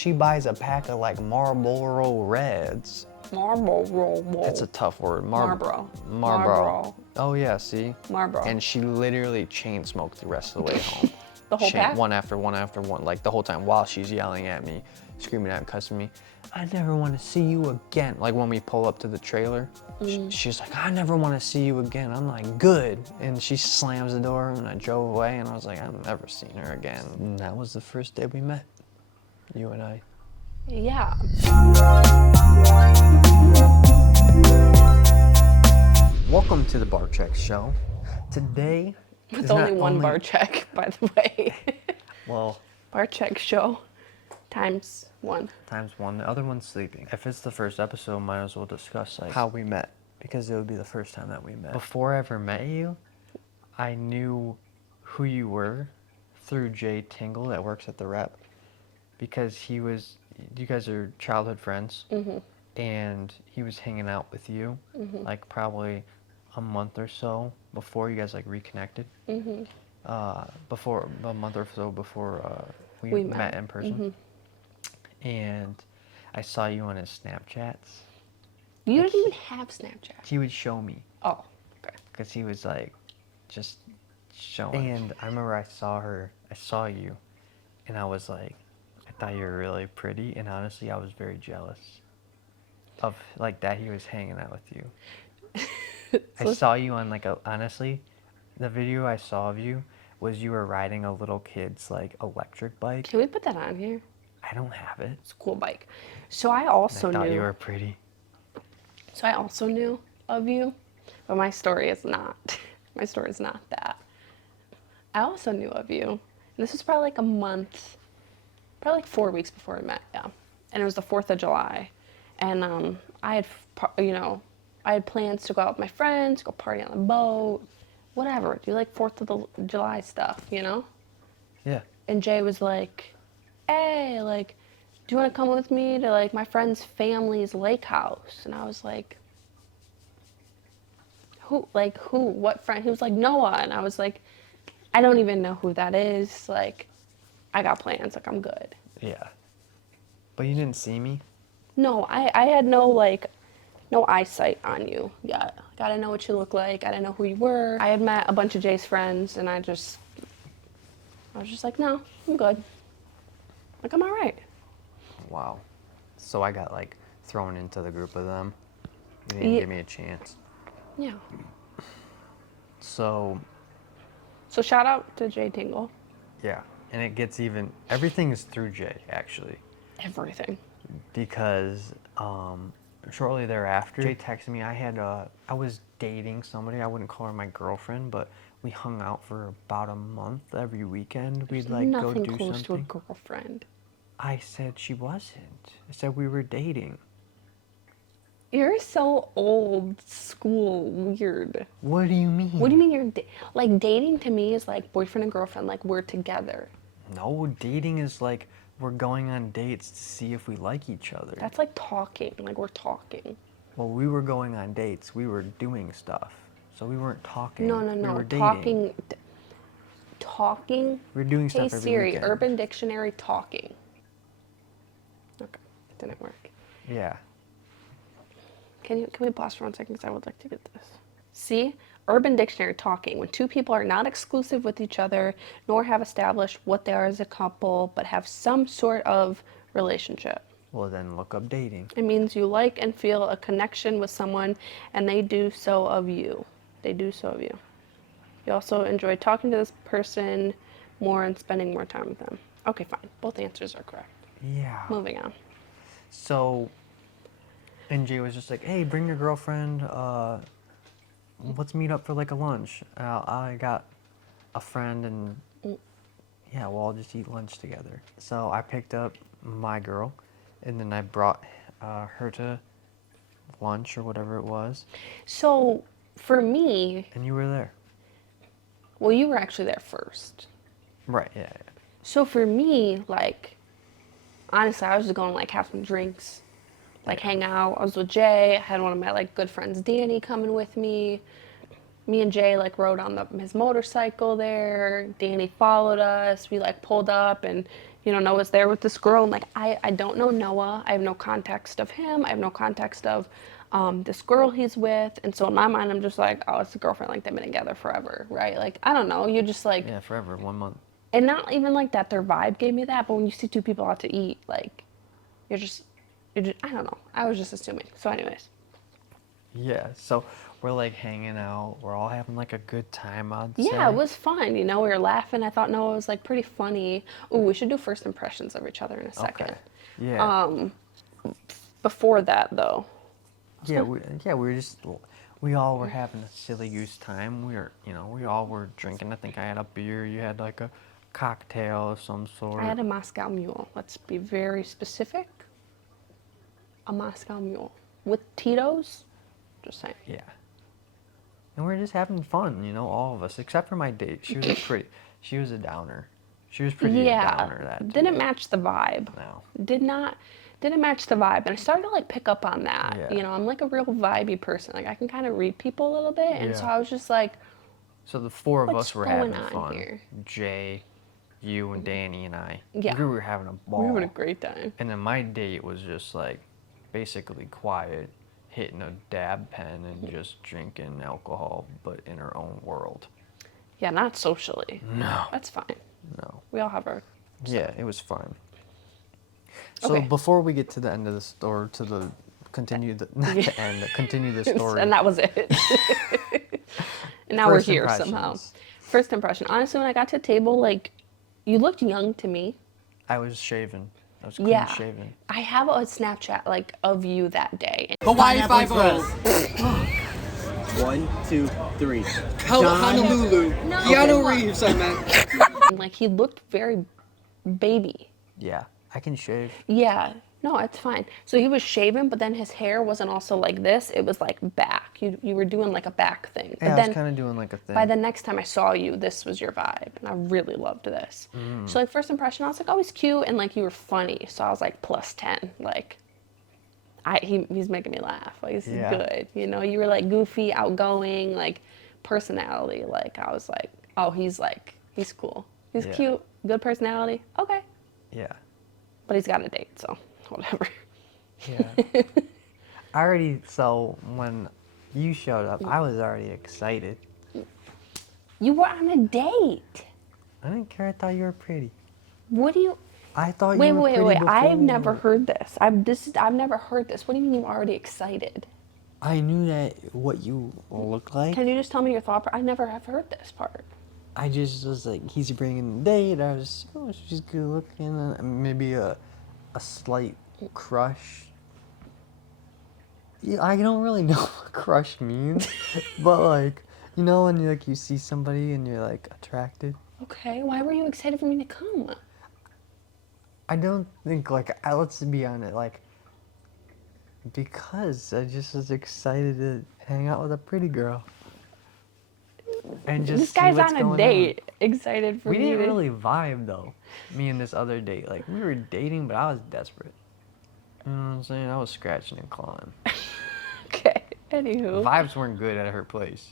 she buys a pack of like Marlboro Reds. Marlboro. That's a tough word. Marlboro. Oh yeah, see? Marlboro. And she literally chain smoked the rest of the way home. The whole pack? One after one after one, like the whole time while she's yelling at me, screaming at me, cussing me. I never want to see you again. Like when we pull up to the trailer, she's like, I never want to see you again. I'm like, good. And she slams the door and I drove away and I was like, I've never seen her again. And that was the first day we met, you and I. Yeah. Welcome to the Barczyk show. Today With is only not one Barczyk, by the way. Well, Barczyk show times one. times one. The other one's sleeping. If it's the first episode, might as well discuss like how we met, because it would be the first time that we met. Before I ever met you, I knew who you were through Jay Tingle that works at the Rep, because you guys are childhood friends, and he was hanging out with you like probably a month or so before you guys like reconnected. Before a month or so before we met in person. And I saw you on his Snapchats. You didn't even have Snapchat. He would show me. Oh, okay. Because he was like, just showing. And I remember I saw you, and I was like, I thought you were really pretty, and honestly, I was very jealous of like that he was hanging out with you. I saw you on like honestly, the video I saw of you was you were riding a little kid's like electric bike. Can we put that on here? I don't have it. It's a cool bike. So I also I thought knew. you were pretty. So I also knew of you, but my story is not. My story is not that. I also knew of you. And this was probably like a month, probably like 4 weeks before we met, yeah. And it was the 4th of July. And I had plans to go out with my friends, go party on the boat, whatever. Do like 4th of the July stuff, you know? Yeah. And Jay was like, hey, like, do you want to come with me to like my friend's family's lake house? And I was like, who, what friend? He was like, Noah. And I was like, I don't even know who that is. Like, I got plans, like, I'm good. Yeah. But you didn't see me? No, I had no eyesight on you yet. Like, I didn't know what you looked like. I didn't know who you were. I had met a bunch of Jay's friends, and I was just like, no, I'm good. Like, I'm all right. Wow. So I got like thrown into the group of them. You didn't give me a chance. Yeah. So shout out to Jay Tingle. yeah, and it gets even, everything is through Jay actually. Everything. Because shortly thereafter, Jay texted me. I was dating somebody. I wouldn't call her my girlfriend, but we hung out for about a month every weekend. We'd like go do Nothing close something. to a girlfriend. I said she wasn't. I said we were dating. You're so old school weird. What do you mean? What do you mean you're like dating to me is like boyfriend and girlfriend, like we're together. No, dating is like we're going on dates to see if we like each other. That's like talking, like we're talking. Well, we were going on dates. We were doing stuff. So we weren't talking. No. We were dating. Talking. We were doing stuff Hey every Siri, weekend. Urban Dictionary talking. Okay, it didn't work. Yeah. Can we pause for 1 second because I would like to get this. See? Urban Dictionary talking. When two people are not exclusive with each other, nor have established what they are as a couple, but have some sort of relationship. Well, then look up dating. It means you like and feel a connection with someone, and they do so of you. They do so of you. You also enjoy talking to this person more and spending more time with them. Okay, fine. Both answers are correct. Yeah. Moving on. So, and Jay was just like, hey, bring your girlfriend. Let's meet up for like a lunch. I got a friend and yeah, we'll all just eat lunch together. So I picked up my girl and then I brought her to lunch or whatever it was. So, for me... And you were there. Well, you were actually there first. Right, yeah. So for me, like, honestly, I was just going to like have some drinks, like hang out. I was with Jay. I had one of my like good friends, Danny, coming with me. Me and Jay like rode on his motorcycle there. Danny followed us. We like pulled up and you know, Noah's there with this girl, and like I don't know Noah. I have no context of him. I have no context of this girl he's with, and so in my mind, I'm just like, oh, it's a girlfriend. Like they've been together forever, right? Like I don't know. You're just like, Yeah, forever, 1 month. and not even like that. Their vibe gave me that, but when you see two people out to eat, like you're just, I don't know. I was just assuming. So, anyways. Yeah, so we're like hanging out. We're all having like a good time, I'd say. Yeah, it was fun. You know, we were laughing. I thought Noah was like pretty funny. Ooh, we should do first impressions of each other in a second. Okay. Yeah. Before that, though. Yeah, we were just, we all were having a silly goose time. We all were drinking. I think I had a beer. You had like a cocktail of some sort. I had a Moscow Mule. Let's be very specific. A Moscow Mule with Tito's. Just saying. Yeah. And we were just having fun, all of us, except for my date. She was a downer. She was pretty downer that day. Didn't match the vibe. No. Didn't match the vibe. And I started to like pick up on that. Yeah. I'm like a real vibey person. Like I can kind of read people a little bit. And so I was just like, so the four of what's us were going having on fun. here? Jay, you, and Danny, and I. Yeah. We were having a ball. We were having a great time. And then my date was just like basically quiet, hitting a dab pen and just drinking alcohol, but in her own world. Yeah, not socially. No. That's fine. No. We all have our... Yeah, it was fun. So before we get to the end of the story, continue the story. And that was it. And now First we're here impressions. somehow. First impression. Honestly, when I got to the table, like, you looked young to me. I was shaven. I was clean shaven. I have a Snapchat, like, of you that day. Hawaii 5-0. 1, 2, 3. Honolulu. Keanu Reeves, I meant. Like, he looked very baby. Yeah, I can shave. Yeah. No, it's fine. So he was shaven, but then his hair wasn't also like this. It was like back. You were doing like a back thing. But Yeah, then I was kind of doing like a thing. by the next time I saw you, this was your vibe. And I really loved this. So like first impression, I was like, oh, he's cute. And like you were funny. So I was like plus 10. Like he's making me laugh. Like this is good. You were like goofy, outgoing, like personality. Like I was like, oh, he's cool. He's cute, good personality. Okay. Yeah. But he's got a date, so whatever. Yeah. So when you showed up, I was already excited. You were on a date. I didn't care. I thought you were pretty. What do you... I thought you were pretty Wait. before. I've never heard this. I've never heard this. What do you mean you were already excited? I knew that what you look like. Can you just tell me your thought? I never have heard this part. I just was like, he's bringing a date. I was, she's good looking. Maybe a slight crush. Yeah, I don't really know what crush means, but like, when you see somebody and you're like attracted. Okay, why were you excited for me to come? I don't think let's be honest, because I just was excited to hang out with a pretty girl. And just this guy's see what's on a going date, excited for We me didn't to... really vibe though, me and this other date. Like we were dating, but I was desperate. You know what I'm saying? I was scratching and clawing. Okay, anywho. Vibes weren't good at her place.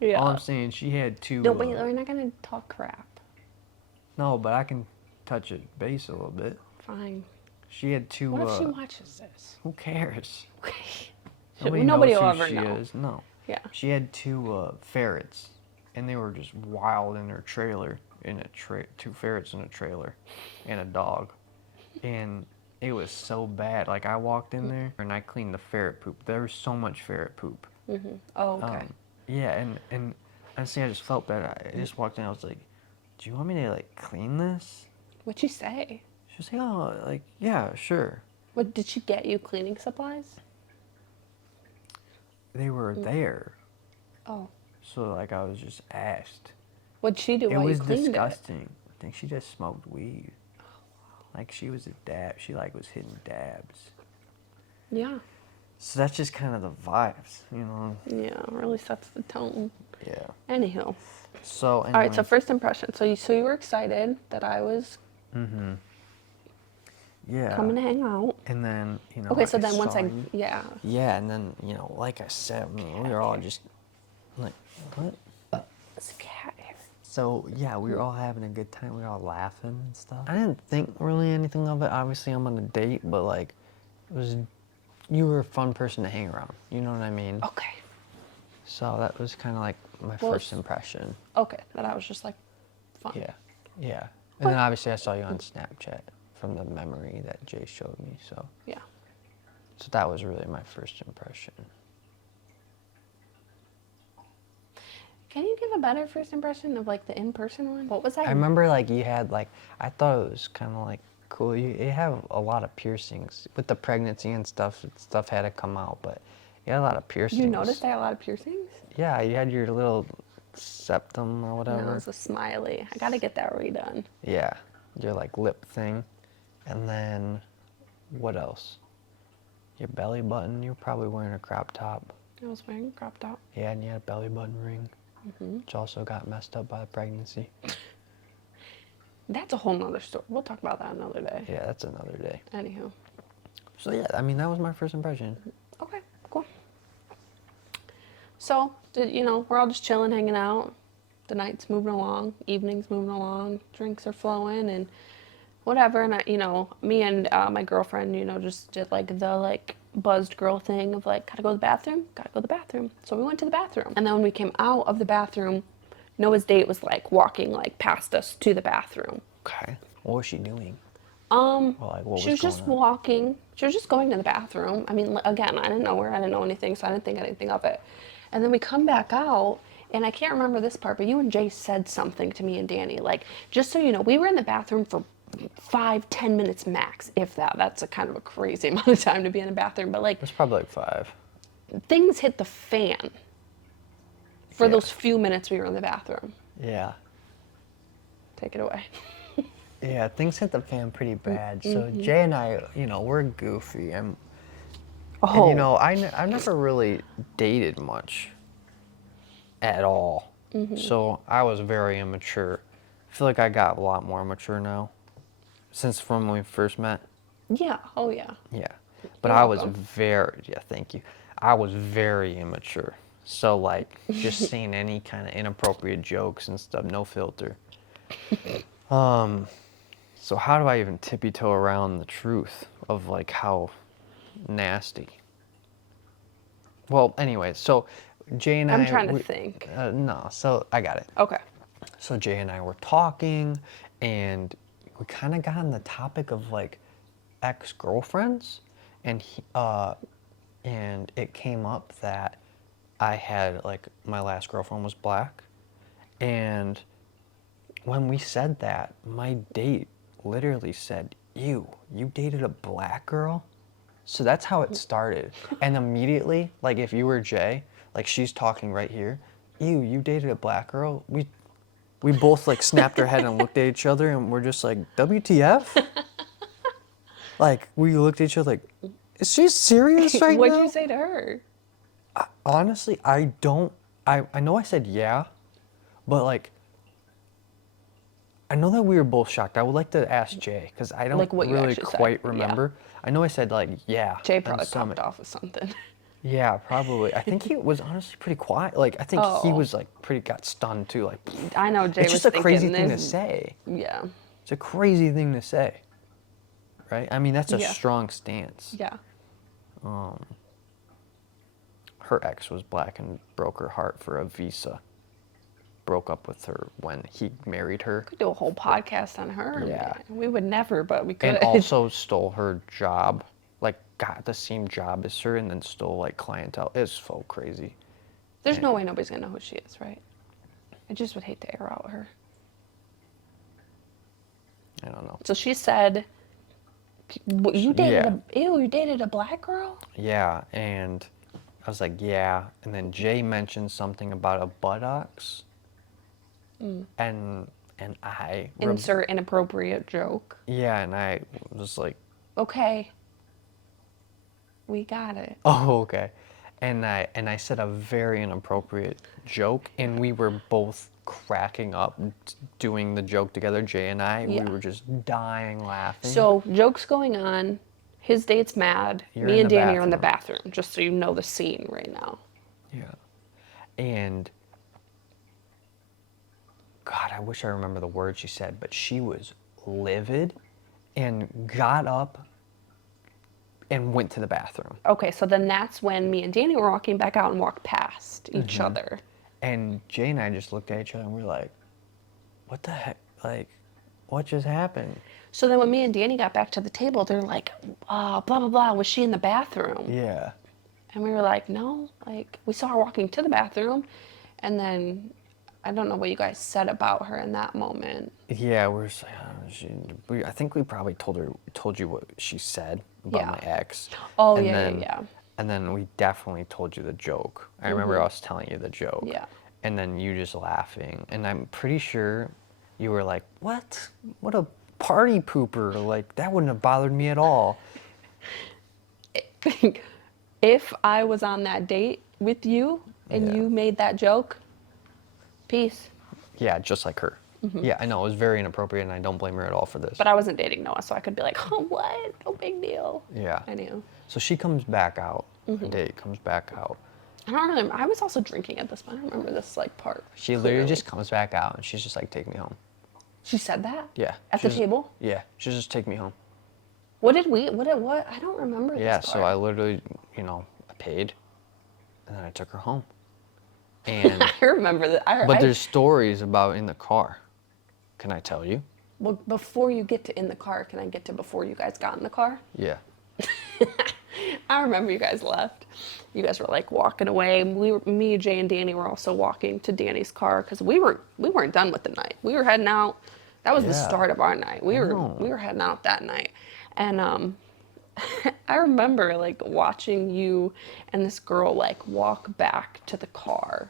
Yeah. All I'm saying, she had two. No, wait, we're not gonna talk crap. No, but I can touch it base a little bit. Fine. She had two. What if she watches this? Who cares? Okay. Nobody knows will who ever she know. is. No. Yeah. She had two ferrets, and they were just wild in her trailer. Two ferrets in a trailer, and a dog, and it was so bad. Like I walked in there and I cleaned the ferret poop. There was so much ferret poop. Mm-hmm. Oh, okay. Yeah, and honestly, I just felt bad. I just walked in. I was like, "Do you want me to clean this?" What'd she say? She was like, "Oh, yeah, sure." What did she get you? Cleaning supplies? They were there. Oh. So I was just asked. What'd she do It while was you cleaned disgusting. I think she just smoked weed. Like she was a dab. She was hitting dabs. it? Yeah. So that's just kind of the vibes, Yeah, it really sets the tone. Yeah. Anywho. So. All right. So first impression. So you were excited that I was. Mm-hmm. Yeah. Coming to hang out. And then Okay. So then once saw I you. yeah. Yeah, and then like I said, we were all just like, what? It's a cat hair. So, yeah, we were all having a good time. We were all laughing and stuff. I didn't think really anything of it. Obviously, I'm on a date, but, like, you were a fun person to hang around. You know what I mean? Okay. So that was kind of like my Well, first impression. Okay, that I was just like, fun. Yeah, yeah. And then obviously I saw you on Snapchat from the memory that Jay showed me. So Yeah. so that was really my first impression. Can you give a better first impression of like the in-person one? What was that? I remember like you had like, I thought it was kind of like cool. You have a lot of piercings with the pregnancy and stuff. Stuff had to come out, but you had a lot of piercings. You noticed I had a lot of piercings? Yeah, you had your little septum or whatever. No, it was a smiley. I gotta get that redone. Yeah, your like lip thing. And then what else? Your belly button. You were probably wearing a crop top. I was wearing a crop top. Yeah, and you had a belly button ring, which also got messed up by the pregnancy. That's a whole nother story. We'll talk about that another day. Yeah, that's another day. Anywho. So yeah, I mean, that was my first impression. Okay, cool. So, we're all just chilling, hanging out. The night's moving along, evening's moving along, drinks are flowing, and whatever. And me and my girlfriend, just did like the buzzed girl thing of like, gotta go to the bathroom, gotta go to the bathroom. So we went to the bathroom, and then when we came out of the bathroom, Noah's date was like walking like past us to the bathroom. Okay. What was she doing? Well, like, what she was just going on? walking. She was just going to the bathroom. I mean, again, I didn't know her. I didn't know anything, so I didn't think anything of it. And then we come back out, and I can't remember this part, but you and Jay said something to me and Danny. Like, just so you know, we were in the bathroom for 5-10 minutes max, if that. That's a kind of a crazy amount of time to be in a bathroom. But like, It's probably like 5. things hit the fan for Yeah. those few minutes we were in the bathroom. Yeah. Take it away. Yeah, things hit the fan pretty bad. So Jay and I, we're goofy. And I've never really dated much at all. So I was very immature. I feel like I got a lot more mature now since from when we first met. Yeah. Oh, yeah. Yeah. But You're I was welcome. thank you. I was very immature. So like just saying any kind of inappropriate jokes and stuff, no filter. So how do I even tippy-toe around the truth of like how nasty? Well, anyway, so Jay and I'm trying to think. No, so I got it. Okay. So Jay and I were talking, and we kind of got on the topic of like ex-girlfriends, and and it came up that I had like my last girlfriend was black, and when we said that, my date literally said, "You dated a black girl?" So that's how it started. And immediately, like if you were Jay, like she's talking right here, you dated a black girl? We both like snapped our head and looked at each other, and we're just like, WTF? Like we looked at each other like, is she serious right What'd now? you say to her? Honestly, I know I said yeah, but like, I know that we were both shocked. I would like to ask Jay, because I don't Like what you really actually said, quite yeah. remember. I know I said like, yeah. Jay and probably some- popped off with something. Yeah, probably. I think he was honestly pretty quiet. Like, I think he Oh. was like got stunned too. Like, I know Jay it's was just a crazy thinking thing to this. say. Yeah. It's a crazy thing to say. Right? I mean, that's a Yeah. strong stance. Yeah. Her ex was black and broke her heart for a visa. Broke up with her when he married her. Could do a whole podcast on her. Yeah. Man. We would never, but we could. And also stole her job. Like, got the same job as her and then stole, like, clientele. It's so crazy. There's no way nobody's gonna know who she is, right? I just would hate to air out her. I don't know. So she said, you dated Yeah. you dated a black girl? Yeah, and I was like, yeah. And then Jay mentioned something about a buttocks. And I... Insert inappropriate joke. Yeah, and I was like, Okay. We got it. oh, okay. And I said a very inappropriate joke, and we were both cracking up doing the joke together, Jay and I. Yeah. We were just dying laughing. So, joke's going on. His date's mad. You're Me in and the Danny are in the bathroom. bathroom, just so you know the scene right now. Yeah. And God, I wish I remember the word she said, but she was livid and got up and went to the bathroom. Okay, so then that's when me and Danny were walking back out and walked past each other. And Jay and I just looked at each other and we were like, what the heck? Like, what just happened? So then when me and Danny got back to the table, they're like, blah, blah, blah, was she in the bathroom? Yeah. And we were like, no, like, we saw her walking to the bathroom. And then I don't know what you guys said about her in that moment. Yeah, we're just like, I think we probably told you what she said about my ex. Oh, and yeah, then, yeah. And then we definitely told you the joke. I remember us telling you the joke. Yeah. And then you just laughing. And I'm pretty sure you were like, what? What a party pooper. Like, that wouldn't have bothered me at all. If I was on that date with you and you made that joke, peace. Yeah, just like her. Yeah, I know. It was very inappropriate, and I don't blame her at all for this. But I wasn't dating Noah, so I could be like, oh, what? No big deal. Yeah. I knew. So she comes back out. The date comes back out. I don't remember. I was also drinking at this point. I don't remember this like part. She literally just comes back out, and she's just like, take me home. She said that? Yeah. At the table? Yeah. She's just take me home. What did we, what? I don't remember Yeah, this so part. I literally, I paid, and then I took her home. And I remember that. but there's stories about in the car. Can I tell you? Well, before you get to in the car, can I get to before you guys got in the car? Yeah. I remember you guys left. You guys were like walking away. Me, Jay, and Danny were also walking to Danny's car because we weren't done with the night. We were heading out. That was the Yeah. start of our night. We were heading out that night, and I remember like watching you and this girl like walk back to the car,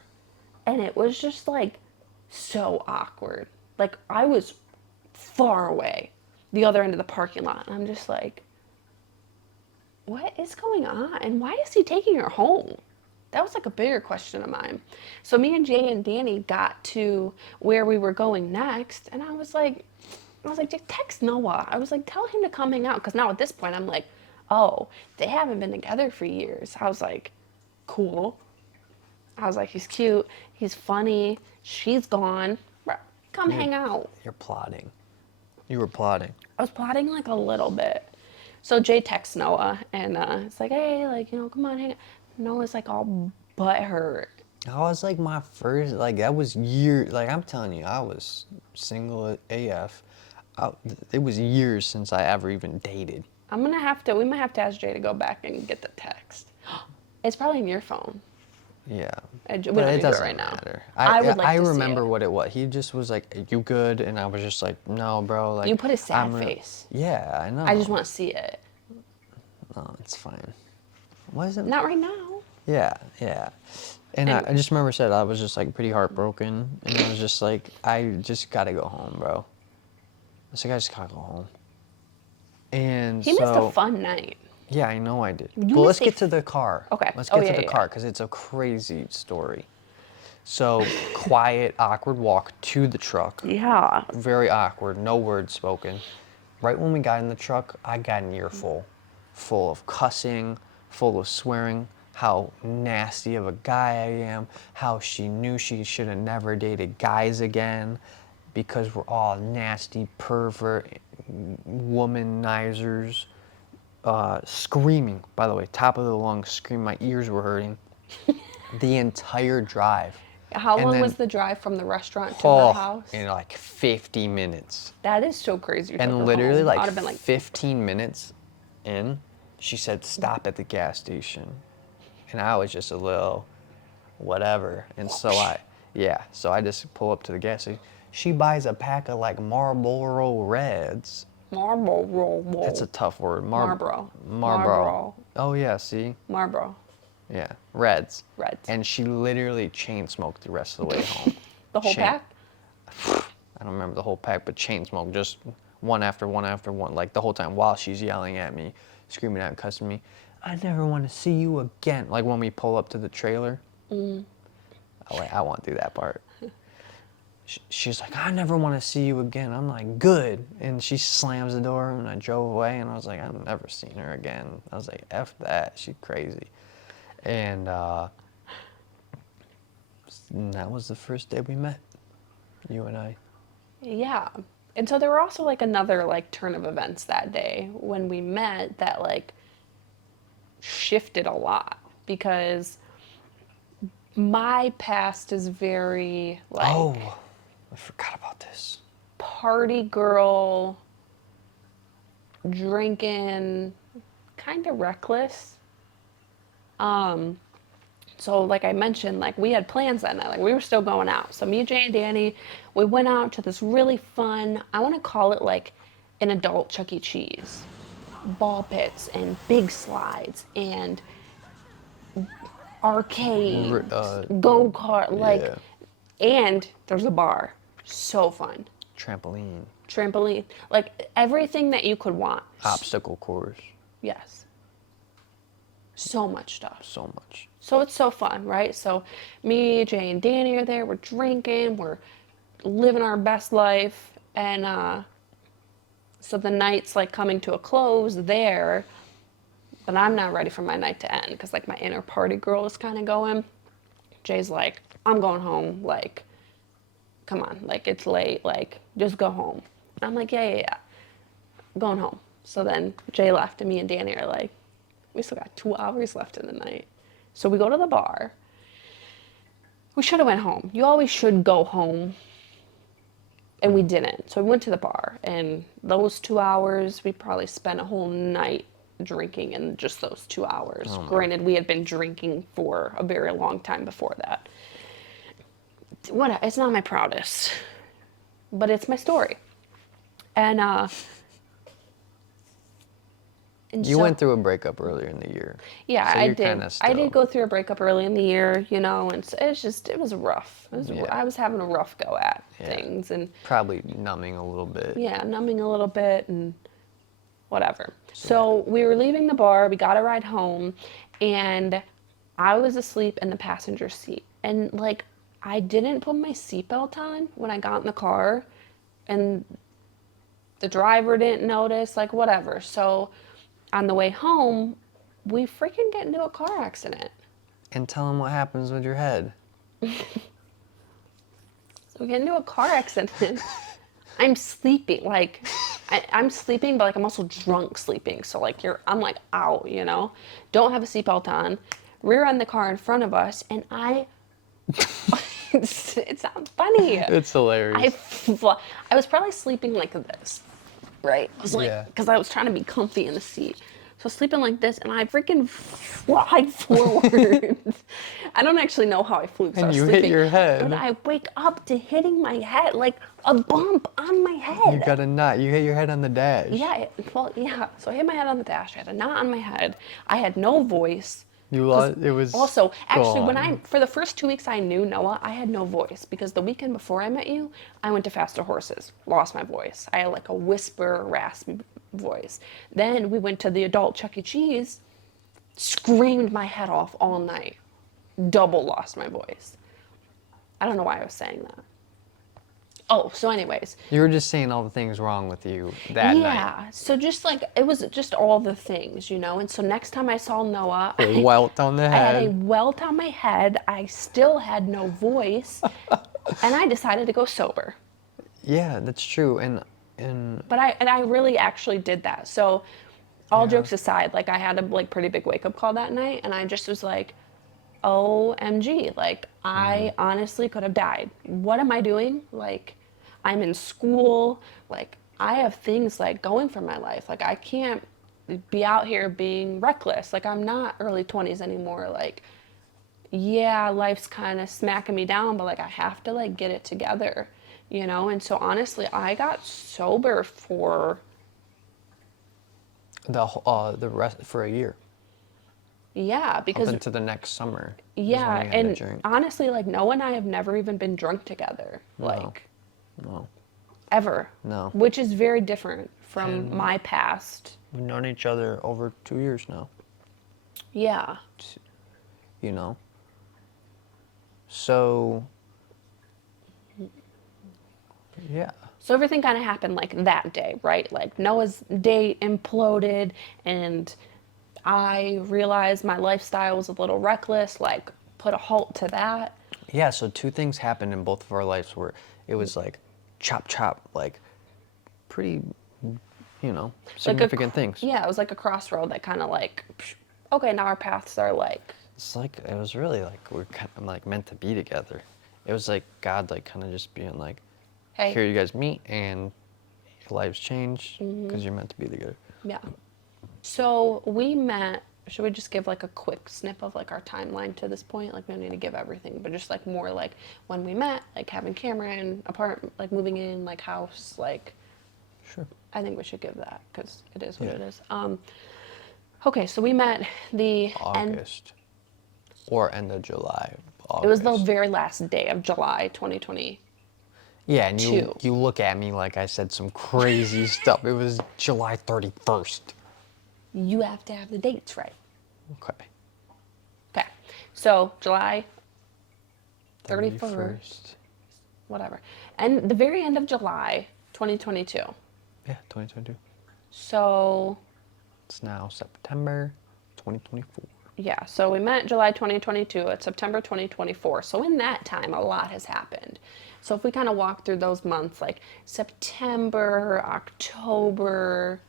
and it was just like so awkward. Like I was far away, the other end of the parking lot, and I'm just like, what is going on? And why is he taking her home? That was like a bigger question of mine. So me and Jay and Danny got to where we were going next, and I was like, just text Noah. I was like, tell him to come hang out. Because now at this point, I'm like, oh, they haven't been together for years. I was like, cool. I was like, he's cute. He's funny. She's gone. Bro, come hang out. You're plotting. You were plotting. I was plotting like a little bit. So Jay texts Noah, and it's like, hey, like, come on, hang out. Noah's like all butthurt. That was like my first, like that was years, like I'm telling you, I was single AF. It was years since I ever even dated. We might have to ask Jay to go back and get the text. It's probably in your phone. Yeah. We But don't need it to do it doesn't right now. matter. I would like I to see remember it. what it was. He just was like, you good? And I was just like, no, bro. Like You put a sad I'm face. Yeah, I know. I just want to see it. No, it's fine. What is it? Not right now. Yeah, yeah. And I just remember said I was just like pretty heartbroken, and I was just like, I just gotta go home, bro. I was like, I just gotta go home. And He missed a fun night. Yeah, I know I did. You But let's missed a get to the car. Okay. Let's Oh, get yeah, to the yeah, car yeah. because it's a crazy story. So quiet, awkward walk to the truck. Yeah. Very awkward, no words spoken. Right when we got in the truck, I got an earful, full of cussing, full of swearing, how nasty of a guy I am, how she knew she should have never dated guys again because we're all nasty, pervert, womanizers. Screaming, by the way, top of the lungs, screaming, my ears were hurting. The entire drive. How And long then- was the drive from the restaurant to her house? in like 50 minutes. That is so crazy. You took her And literally home. I like would've been like, 15 minutes in, she said, stop at the gas station. And I was just a little whatever. And so so I just pull up to the gas station. She buys a pack of like Marlboro Reds. Marlboro. That's a tough word. Marlboro. Marlboro. Oh yeah, see? Marlboro. Yeah, Reds. Reds. And she literally chain smoked the rest of the way home. The whole Chain- pack? I don't remember the whole pack, but chain smoke, just one after one after one, like the whole time while she's yelling at me, screaming at, cussing me. I never want to see you again. Like when we pull up to the trailer. I won't do that part. She's like, I never want to see you again. I'm like, good. And she slams the door, and I drove away, and I was like, I've never seen her again. I was like, F that, she's crazy. And that was the first day we met. You and I. Yeah. And so there were also like another like turn of events that day when we met that like shifted a lot because my past is very like Oh, I forgot about this. party girl, drinking, kind of reckless. So like I mentioned, like we had plans that night, like we were still going out. So me, Jay, and Danny, we went out to this really fun, I want to call it like an adult Chuck E. Cheese. Ball pits and big slides and arcades, go-kart, like, Yeah. and there's a bar. So fun. Trampoline. Trampoline, like everything that you could want. Obstacle course. Yes. So much stuff. So much. So it's so fun, right? So me, Jay, and Danny are there. We're drinking. We're living our best life. And so the night's like coming to a close there. But I'm not ready for my night to end because like my inner party girl is kind of going. Jay's like, I'm going home. Like, come on. Like, it's late. Like, just go home. I'm like, yeah. Going home. So then Jay left and me and Danny are like, we still got 2 hours left in the night. So we go to the bar. We should have went home. You always should go home. And we didn't. So we went to the bar. And those 2 hours, we probably spent a whole night drinking in just those 2 hours. Oh my. Granted, we had been drinking for a very long time before that. What? It's not my proudest. But it's my story. And You went through a breakup earlier in the year. Yeah, so I you're did. kinda I did still- go through a breakup early in the year, you know, and it was rough. Yeah. I was having a rough go at Yeah. things, and Probably numbing a little bit. yeah, numbing a little bit and whatever. So we were leaving the bar. We got a ride home, and I was asleep in the passenger seat, and like I didn't put my seatbelt on when I got in the car, and the driver didn't notice, like whatever. So on the way home, we freaking get into a car accident. And tell them what happens with your head. So we get into a car accident. I'm sleeping, like, I'm sleeping, but like I'm also drunk sleeping. So like I'm like out, you know? Don't have a seatbelt on. Rear end the car in front of us, and it's not funny. It's hilarious. I was probably sleeping like this, right? I was like, Yeah. because I was trying to be comfy in the seat. So sleeping like this, and I freaking fly forward. I don't actually know how I flew. 'Cause I And was you hit sleeping, your head. But I wake up to hitting my head, like a bump on my head. You got a knot. You hit your head on the dash. Yeah, yeah. So I hit my head on the dash. I had a knot on my head. I had no voice. You lost. It was. Also, actually, gone. for the first 2 weeks I knew Noah, I had no voice because the weekend before I met you, I went to Faster Horses, lost my voice. I had like a whisper, raspy voice. Then we went to the adult Chuck E. Cheese, screamed my head off all night, double lost my voice. I don't know why I was saying that. Oh, so anyways. You were just saying all the things wrong with you that night. Yeah, so just like, it was just all the things, you know? And so next time I saw Noah, A welt on the I had a head. welt on my head. I still had no voice, and I decided to go sober. Yeah, that's true. And But I really actually did that. So, all jokes aside, like I had a like pretty big wake up call that night, and I just was like, OMG, like I honestly could have died. What am I doing? Like, I'm in school. Like I have things like going for my life. Like I can't be out here being reckless. Like I'm not early 20s anymore. Like, yeah, life's kind of smacking me down, but like I have to like get it together, you know? And so honestly, I got sober for the rest for a year. yeah, because Up into the next summer. is when yeah, you had to and drink. honestly, like Noah and I have never even been drunk together, like No. ever. No. Which is very different from my past. We've known each other over 2 years now. Yeah. You know. So. Yeah. So everything kind of happened like that day, right? Like Noah's day imploded, and I realized my lifestyle was a little reckless, like put a halt to that. Yeah, so two things happened in both of our lives where It was like chop chop, like pretty, Like significant things. Yeah, it was like a crossroad that kind of like, okay, now our paths are like. It's like it was really like we're kind of like meant to be together. It was like God, like kind of just being like, Hey. here you guys meet and your lives change because you're meant to be together. Yeah. So we met. Should we just give like a quick snip of like our timeline to this point? Like we don't need to give everything, but just like more like when we met, like having Cameron, apartment, like moving in, like house, like. Sure. I think we should give that because it is what Yeah. it is. Okay, so we met the end. August or end of July. It was the August. very last day of July 2020. Yeah, and you 2. you look at me like I said some crazy stuff. It was July 31st. You have to have the dates right. Okay. Okay, so July 31st, whatever. And the very end of July 2022. Yeah, 2022. So, It's now September 2024. yeah, so we met July 2022. It's September 2024. So in that time, a lot has happened. So if we kind of walk through those months, like September, October,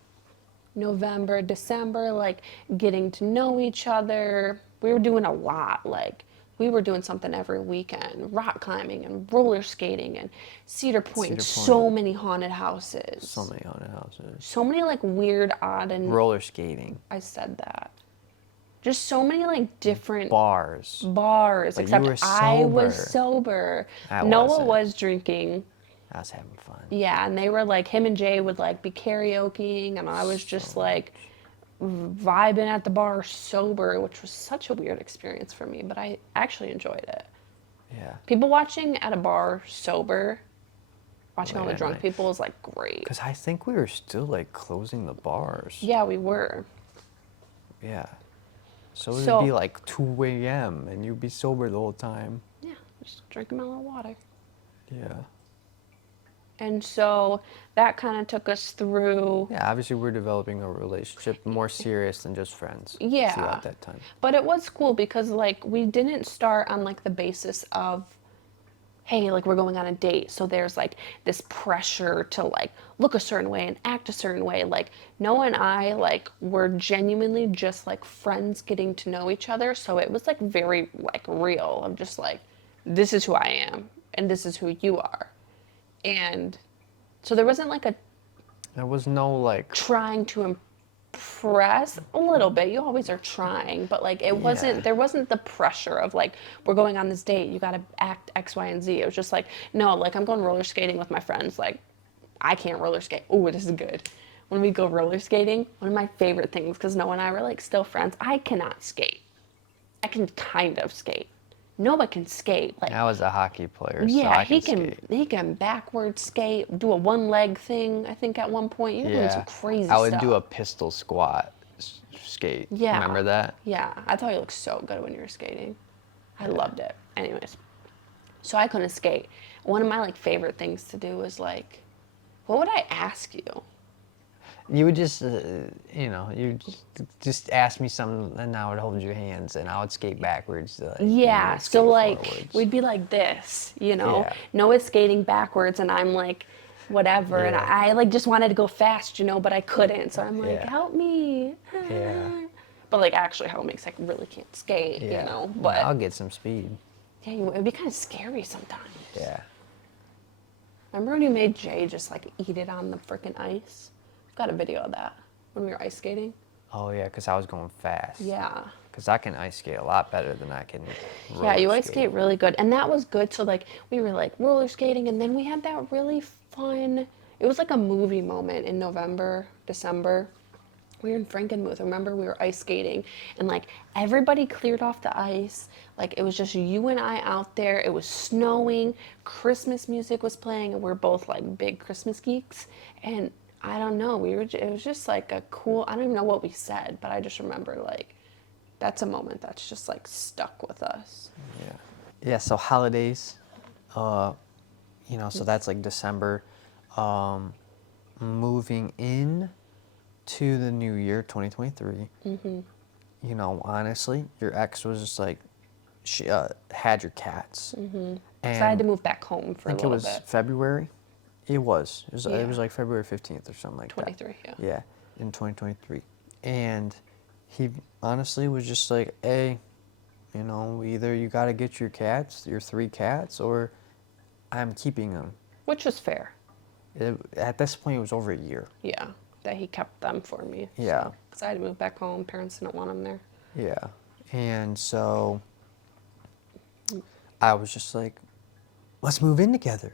November, December, like getting to know each other. We were doing a lot. Like we were doing something every weekend, rock climbing and roller skating and Cedar Point. Cedar So Point. many haunted houses. So many haunted houses. So many like weird, odd, and Roller skating. I said that. Just so many like different Bars. bars. But you Except were I was sober. sober. I Noah wasn't. was drinking. I was having fun. Yeah, and they were like, him and Jay would like be karaokeing, and I was just like vibing at the bar sober, which was such a weird experience for me, but I actually enjoyed it. Yeah. People watching at a bar sober, watching all Late the at drunk night. people is like great. Because I think we were still like closing the bars. Yeah, we were. Yeah. So it So- would be like 2 a.m. and you'd be sober the whole time. Yeah, just drinking mellow water. Yeah. And so that kind of took us through. Yeah, obviously we're developing a relationship more serious than just friends. Yeah. Throughout that time. But it was cool because like we didn't start on like the basis of, hey, like we're going on a date. So there's like this pressure to like look a certain way and act a certain way. Like Noah and I like were genuinely just like friends getting to know each other. So it was like very like real of just like, this is who I am and this is who you are. And so there wasn't like a There was no like trying to impress a little bit. You always are trying, but like it wasn't. Yeah. There wasn't the pressure of like we're going on this date. You got to act X, Y, and Z. It was just like no, like I'm going roller skating with my friends. Like I can't roller skate. Oh, this is good. When we go roller skating, one of my favorite things because Noah and I were like still friends. I cannot skate. I can kind of skate. Noah can skate. Like I was a hockey player, so yeah, I he can can skate. he can backward skate, do a one leg thing. I think at one point you were doing some crazy I would stuff. do a pistol squat skate. Yeah. Remember that? Yeah, I thought you looked so good when you were skating. I loved it. Anyways, so I couldn't skate. One of my like favorite things to do was like, what would I ask you? You would just, you just ask me something, and I would hold your hands, and I would skate backwards. You Yeah, would so skate like forwards. we'd be like this, you know. Yeah. Noah's skating backwards, and I'm like, whatever, and Yeah. I like just wanted to go fast, you know, but I couldn't. So I'm like, Yeah. help me. Yeah. But like actually help me because I really can't skate, Yeah. you know. Well, But I'll get some speed. yeah, it'd be kind of scary sometimes. Yeah. Remember when you made Jay just like eat it on the freaking ice? I've got a video of that when we were ice skating. Oh yeah, because I was going fast. Yeah. Because I can ice skate a lot better than I can. Yeah, you roller ice skate really good. And that was good. So like we were like roller skating and then we had that really fun, it was like a movie moment in November, December. We were in Frankenmuth. Remember we were ice skating and like everybody cleared off the ice. Like it was just you and I out there. It was snowing. Christmas music was playing and we're both like big Christmas geeks. And I don't know, it was just like a cool, I don't even know what we said, but I just remember like that's a moment that's just like stuck with us. Yeah. Yeah. So holidays, so that's like December. Moving in to the new year, 2023. Mm-hmm. Honestly, your ex was just like, she had your cats. So I And had to move back home for I a think it little was bit. February. It was. It was Yeah. like February 15th or something like 23, that. yeah. Yeah, in 2023. And he honestly was just like, hey, you know, either you got to get your 3 cats, or I'm keeping them. Which was fair. At this point, it was over a year. Yeah, that he kept them for me. Yeah. Because I had to move back home. Parents didn't want them there. Yeah. And so I was just like, let's move in together.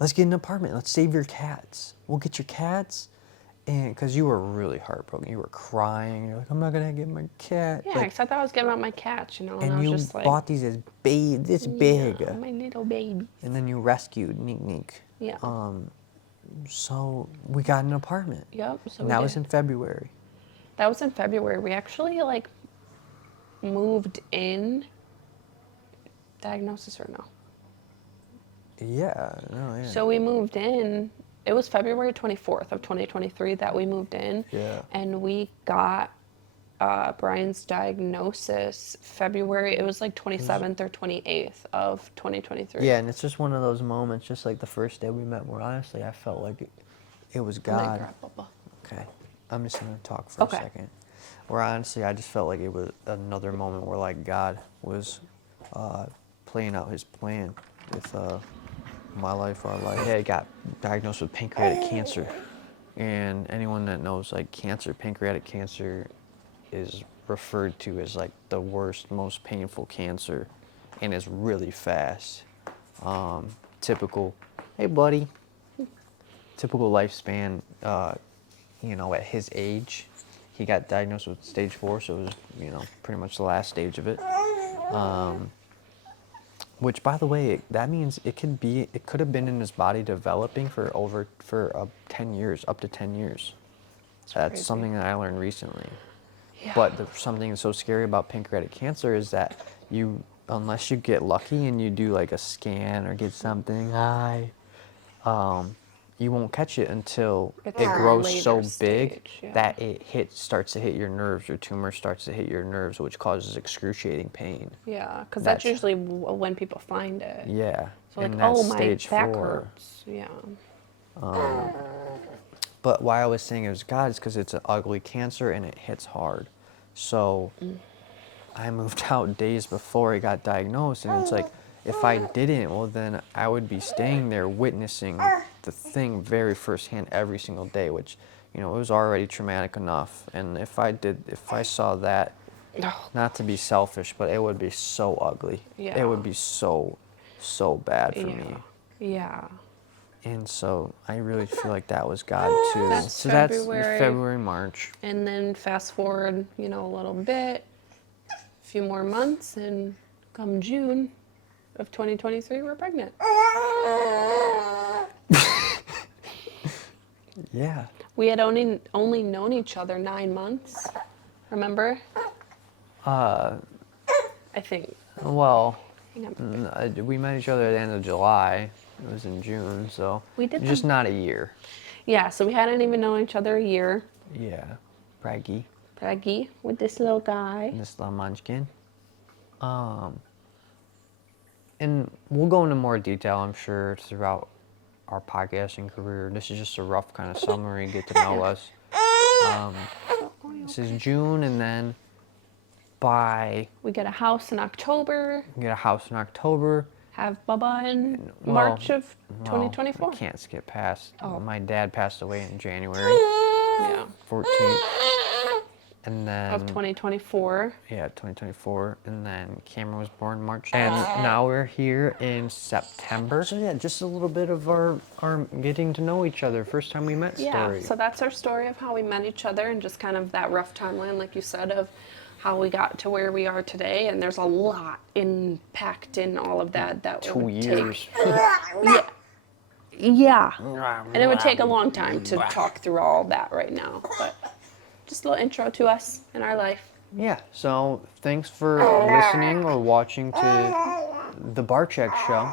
Let's get an apartment. Let's save your cats. We'll get your cats. And because you were really heartbroken, you were crying. You're like, I'm not going to get my cat. Yeah, Like, except I was giving up my cats, you know, and I and was you just like, bought these as this big. yeah, my little baby. And then you rescued Neek Neek. Yeah. So we got an apartment. Yep. So And we that was did. in February. That was in February. We actually like moved in. Diagnosis or no? Yeah. No, yeah. So we moved in. It was February 24th of 2023 that we moved in. Yeah. And we got Brian's diagnosis February. It was like 27th or 28th of 2023. Yeah, and it's just one of those moments, just like the first day we met, where honestly I felt like it was And then God. grab Bubba. Okay, I'm just gonna talk for Okay. a second. Where honestly I just felt like it was another moment where like God was playing out His plan with my life, our life. Yeah, I got diagnosed with pancreatic cancer, and anyone that knows like cancer, pancreatic cancer is referred to as like the worst, most painful cancer, and is really fast. Typical, hey buddy, typical lifespan, you know, at his age, he got diagnosed with stage 4, so it was, you know, pretty much the last stage of it. Which, by the way, that means it could have been in his body developing for 10 years, up to 10 years. That's crazy. something that I learned recently. Yeah. But something that's so scary about pancreatic cancer is that unless you get lucky and you do like a scan or get something high, you won't catch it until It's it grows later so big stage, yeah. that it starts to hit your nerves. Your tumor starts to hit your nerves, which causes excruciating pain. Yeah, because that's That's- usually when people find it. Yeah. So like, and that's oh my stage back 4. hurts. Yeah. But why I was saying it was God is because it's an ugly cancer and it hits hard. So I moved out days before I got diagnosed, and it's like, if I didn't, well then I would be staying there witnessing the thing very firsthand every single day, which, you know, it was already traumatic enough. And if I saw that, Oh, not to be selfish, but it would be so ugly. Yeah. It would be so bad for yeah. me. Yeah. And so I really feel like that was God too. That's so that's February. February, March. And then fast forward, you know, a little bit, a few more months, and come June of 2023, we're pregnant. Yeah. We had only known each other 9 months. Remember? I think. Well, Hang on. we met each other at the end of July. It was in June, so We did just the- not a year. Yeah, so we hadn't even known each other a year. Yeah. Braggy. Braggy with this little guy. This little munchkin. And we'll go into more detail, I'm sure, throughout our podcasting career. This is just a rough kind of summary, get to know us. This is June, and then We get a house in October, we get a house in October. have Bubba in Well, March of Well, 2024. I can't skip past. Oh. My dad passed away in January Yeah. 14th. And then Of 2024. Yeah, 2024, and then Cameron was born March, and now we're here in September. So yeah, just a little bit of our getting to know each other, first time we met Yeah, story. so that's our story of how we met each other and just kind of that rough timeline, like you said, of how we got to where we are today. And there's a lot packed in all of that. That 2 would years. Take, yeah, and it would take a long time to talk through all that right now. But just a little intro to us and our life. Yeah, so thanks for listening or watching to the Barczyk show.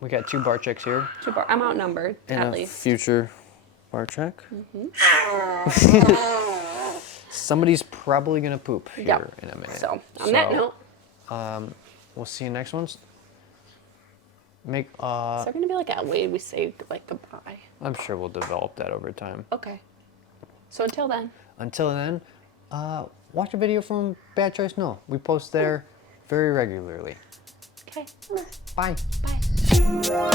We got 2 Barczyks here. I'm outnumbered, And at a least. future Barczyk. somebody's probably gonna poop here Yep. in a minute. So on that note, we'll see you next ones. Make is there gonna be like a way we say like goodbye? I'm sure we'll develop that over time. Okay. So until then. Until then, watch a video from Bad Choice No. We post there very regularly. Okay. Bye. Bye.